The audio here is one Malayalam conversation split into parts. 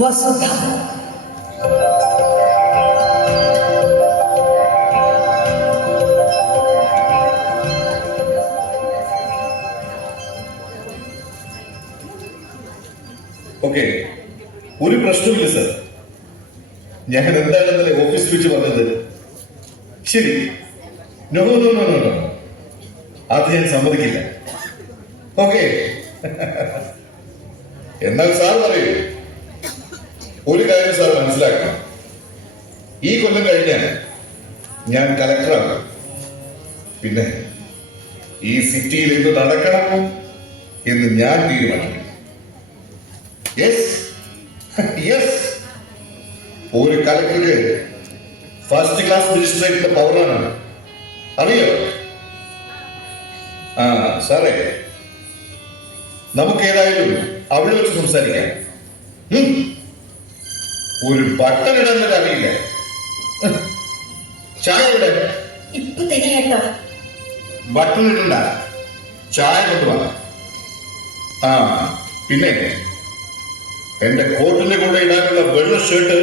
വസുധ. ഓക്കെ, ഒരു പ്രശ്നമില്ല സർ. ഞാൻ എന്താണെന്നല്ലേ ഓഫീസിൽ വെച്ച് പറഞ്ഞത്. ശരി, no no no no no, അത് ഞാൻ സമ്മതിക്കില്ല. ഓക്കെ, എന്നാൽ സാർ പറയൂ. ഒരു കാര്യം സാർ മനസ്സിലാക്കണം, ഈ കൊല്ലം കഴിഞ്ഞാൽ ഞാൻ കളക്ടറാണ്. പിന്നെ ഈ സിറ്റിയിൽ എന്ത് നടക്കണം എന്ന് ഞാൻ തീരുമാനിക്കും. യെസ് യെസ്, ഒരു കളക്ടർക്ക് ഫസ്റ്റ് ക്ലാസ് മജിസ്ട്രേറ്റിന്റെ പവറാണ്, അറിയോ? ആ സാറേ, നമുക്ക് ഏതായാലും അവിടെ വെച്ച് സംസാരിക്കാം. ഒരു ബട്ടൺ ഇടുന്നത് അറിയില്ല. ചായ ഇവിടെ ഇപ്പൊ തന്നെയാട്ടോ. ബട്ടൺ ഇടണ്ട, ചായ കൊണ്ടുപോകാം. ആ പിന്നെ എന്റെ കോട്ടിന്റെ കൂടെ ഇടാനുള്ള വെള്ള ഷർട്ട്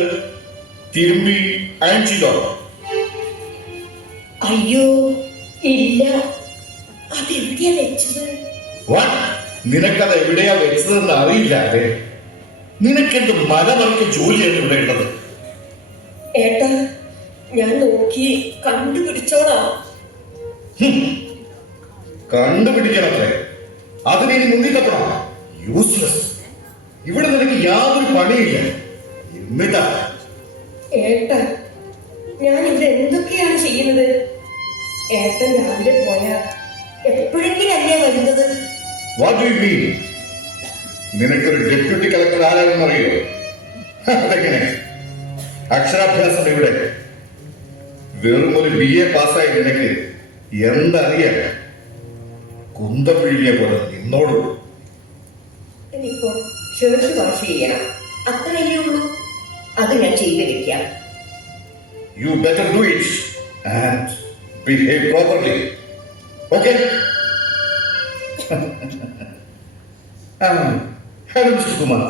തിരുമ്പി അയൺ ചെയ്തോ? അയ്യോ ഇല്ല, അതെവിടെയാ വെച്ചത്? നിനക്കത് എവിടെയാ വെച്ചതെന്ന് അറിയില്ല അല്ലേ? നിനക്കെന്ത് മലമറിക്ക് ജോലിയാണ് ഇവിടെ ഉള്ളത്? ഏട്ടാ, ഞാൻ നോക്കി കണ്ടുപിടിച്ചോളാം. കണ്ടുപിടിക്കണത്രേ, അതിനെ മുന്നിൽ തപ്പണം. യൂസ്ലെസ്. ഇവിടെ നിനക്ക് യാതൊരു പണിയില്ല. എന്നിട്ടാ ഏട്ടാ, ഞാൻ ഇവിടെ എന്തൊക്കെയാണ് ചെയ്യുന്നത്? ഏട്ടൻ രാവിലെ പോയാ എപ്പോഴെങ്കിലും അല്ലേ വരുന്നത്? What do you mean? നിനക്കൊരു ഡെപ്യൂട്ടി കളക്ടർ ആരാണെന്ന് അറിയോ? അതെങ്ങനെ? അക്ഷരാഭ്യാസം ഇവിടെ. വെറും ഒരു BA പാസ്സായി നിനക്ക് എന്തറിയാം? കുന്തപ്പിഴിയെ പോലെ നിന്നോളൂ. ഇനിയിപ്പോ ഷർട്ട് വാഷ് ചെയ്യണം, അത്രയേ ഉള്ളൂ. അത് ഞാൻ ചെയ്ത് വെക്കാം. You better do it and behave properly. Okay? Hello, Mr. Kumar.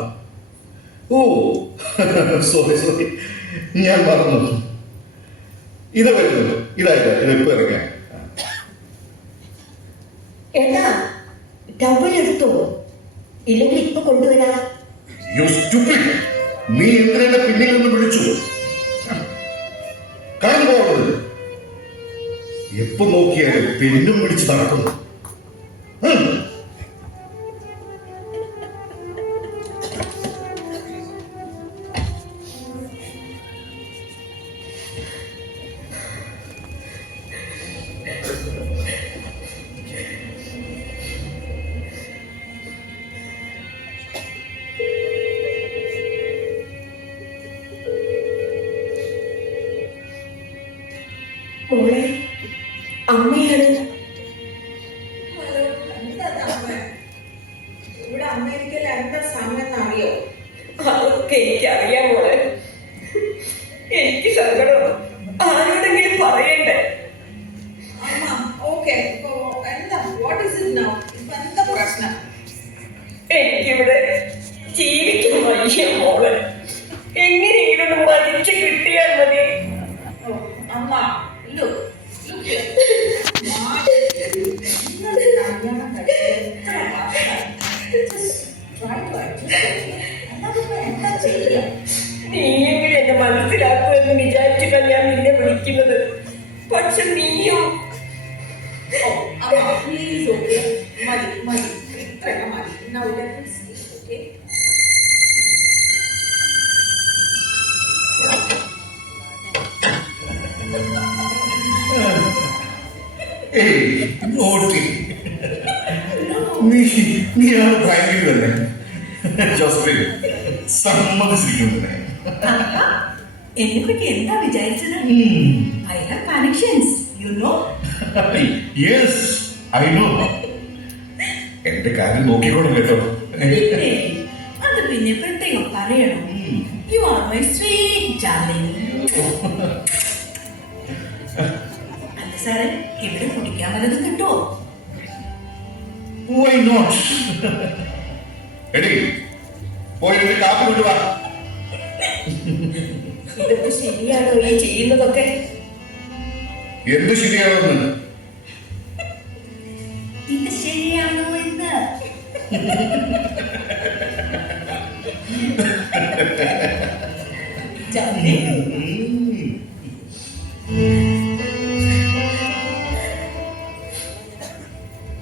Oh, sorry. ഞാൻ മറന്നു. ഇത് വരുന്നത് ഇതിപ്പോ ഇറങ്ങാം. ഏട്ടാ, ടവൽ എടുത്തോ? ഇല്ലെങ്കിൽ ഇപ്പൊ കൊണ്ടുവരാ. You stupid! നീ എന്തിനെ പിന്നിൽ നിന്ന് വിളിച്ചു? കടന്നു പോകുന്നത് എപ്പോ നോക്കിയാലും പെണ്ണും പിടിച്ച് നടക്കുന്നു. മോളെ, അമ്മയാണ്. ഹലോ, എന്താ അമ്മ? ഇവിടെ അമേരിക്കയിൽ എന്താ സമയം അറിയോ? അതൊക്കെ എനിക്കറിയാം മോളെ. എനിക്ക് സങ്കടം ആരോടെങ്കിലും പറയണ്ടേ? അമ്മ, ഓക്കെ, എന്താ? What is it now? ഇപ്പൊ എന്താ പ്രശ്നം? എനിക്കിവിടെ ജീവിക്കാൻ വയ്യ മോളെ. എങ്ങനെയെങ്കിലും മരിച്ചു കിട്ടിയാൽ മതി. അമ്മ, look here. നീയെങ്കിലും എന്നെ മനസ്സിലാക്കുമെന്ന് വിചാരിച്ചിട്ടാണ് ഞാൻ നിന്നെ വിളിക്കുന്നത്. പക്ഷെ നീയോ? Please, okay? മതി. ഇത്രയൊക്കെ മതി. Now let me see, okay? നീയാണ് ബാങ്കിൽ തന്നെ. ജോസഫിൻ സമ്മതിച്ചിരിക്കുന്നു. എന്നെ പറ്റി എന്താ വിചാരിച്ചത്? I have connections, you know. Yes, I know. എന്റെ കാര്യം നോക്കിക്കോളും കേട്ടോ. അത് പിന്നെ പിന്നെ പ്രത്യേകം പറയണം. You are my sweet darling. അല്ല സാറേ, ഇവിടെ കുടിക്കാൻ വല്ലതും കിട്ടുമോ? Why not? എടി പോയി ഒരു കാപ്പി കൊണ്ടുവാ. ഇതൊക്കെ ശരിയാണോ ഈ ചെയ്യുന്നതൊക്കെ? എന്ത് ശരിയാണെന്ന്? ഇത് ശരിയാണോ എന്ന്?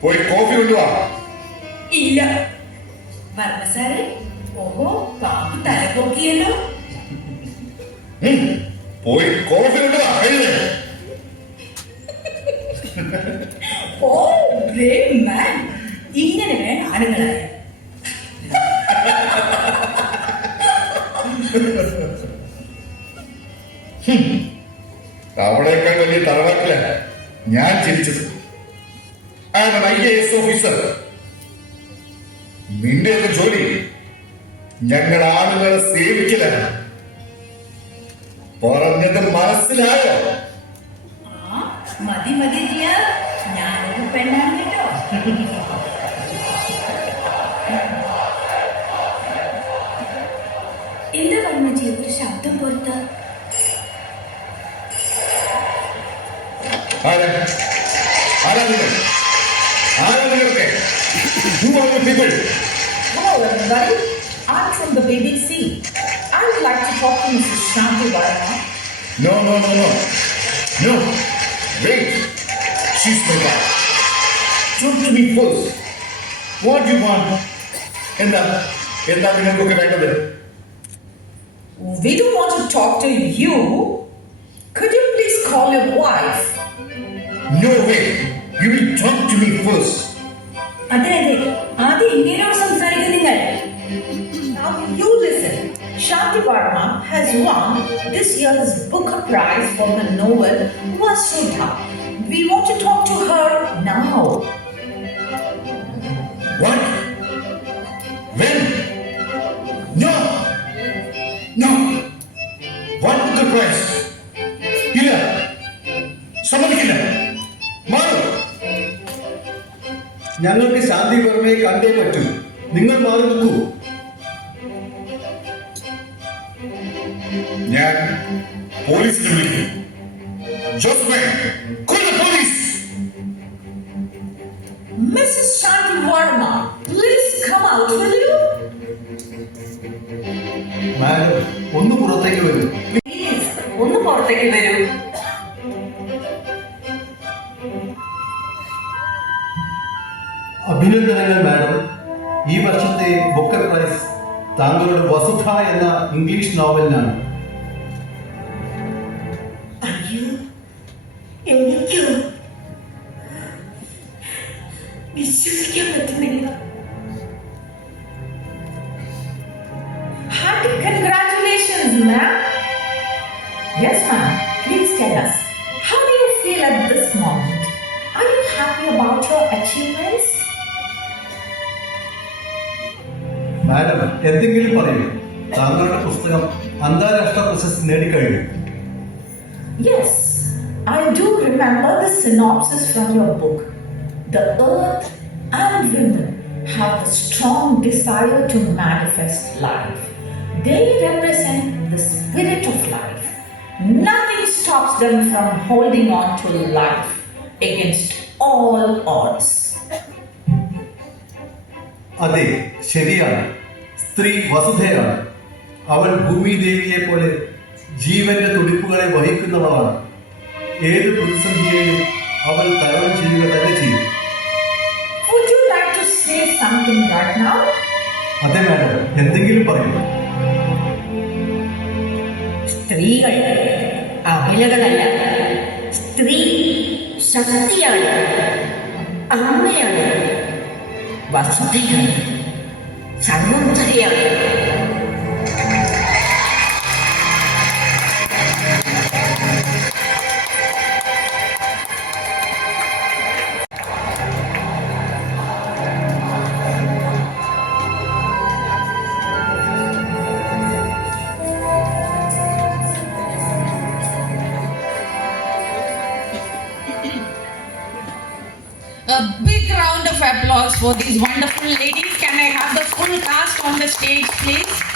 പോയി കോഫി കൊണ്ടുവാ. ഇല്ല വർമ്മ സാറേ. ഓഹോ, പാമ്പ് തലപോക്കിയല്ലോ. പോയി കോഫി കൊണ്ടുവാ. Oh brave man. ഇങ്ങനെ വേണം ആണുങ്ങളായ. അവിടേക്കാൾ വലിയ തറവാട്ടില ഞാൻ ജനിച്ചത്. I am an IAS officer. നിന്റെയൊക്കെ ജോലി ഞങ്ങൾ ആളുകളെ സേവിക്കലാണ്. പറഞ്ഞത് മനസ്സിലായോ? ആ മതി മതി ജിയ, ഞാനൊരു പെണ്ണാണ് കേട്ടോ. എന്താ വർമ്മജി ഒരു ശബ്ദം പുറത്ത്? Who are you people? Hello everybody, I'm from the BBC. I would like to talk to Mrs. Shanti Varma. No. No. Wait. She's my wife. Talk to me first. What do you want? എന്താ നിങ്ങൾക്കൊക്കെ വേണ്ടത്? We don't want to talk to you. Could you please call your wife? No way. You will talk to me first. അതെ അതെ, ആദ്യം ഇന്ത്യയിലോട് സംസാരിക്കും നിങ്ങൾ. Now you listen. Shanti Varma has won this year's Booker Prize for the novel Vasudha. We want to talk to her now. What? When? No. What was the price? ഇല്ല, സമ്മതിക്കില്ല. മാറൂ. ഞങ്ങൾക്ക് ശാന്തി വർമ്മയെ കണ്ടേ പറ്റൂ. നിങ്ങൾ മാറി നിൽക്കൂ. ഞാൻ പോലീസിനെ വിളിക്കും. Josman, call the police. Mrs. Shanti Varma, please come out, will you? Madam, ഒന്ന് പുറത്തേക്ക് വരൂ. Please, ഒന്ന് പുറത്തേക്ക് വരൂ. അഭിനന്ദനങ്ങൾ മാഡം. ഈ വർഷത്തെ ബുക്കർ പ്രൈസ് താങ്കളുടെ വസുധ എന്ന ഇംഗ്ലീഷ് നോവലിനാണ്. അയ്യോ, എനിക്കോ? വിശ്വസിക്കാൻ പറ്റുന്നില്ല. Hearty congratulations, ma'am. Yes, ma'am. Please tell us, how do you feel at this moment? Are you happy about your achievements? Madam, എന്തെങ്കിലും പറയൂ. താങ്കളുടെ പുസ്തകം അന്താരാഷ്ട്ര പ്രശസ്തി നേടിക്കഴിഞ്ഞു. Yes, I do remember the synopsis from your book. The earth and women have the strong desire to manifest life. They represent the spirit of life. Nothing stops them from holding on to life against all odds. അതെ, ശരിയാണ്. സ്ത്രീ വസുധയാണ്. അവൾ ഭൂമിദേവിയെ പോലെ ജീവന്റെ തുടിപ്പുകളെ വഹിക്കുന്നവളാണ്. ഏത് പ്രതിസന്ധിയെയും അവൾ തരണം ചെയ്യുക തന്നെ ചെയ്യും. Would you like to say something right now? അതെ മാഡം, എന്തെങ്കിലും പറയൂ. സ്ത്രീകൾ അബലകളല്ല. സ്ത്രീ ശക്തിയാണ്, അമ്മയാണ്, വസുധയാണ്, സർവോത്തരയാണ്. A big round of applause for these wonderful ladies. Can I have the full cast on the stage, please?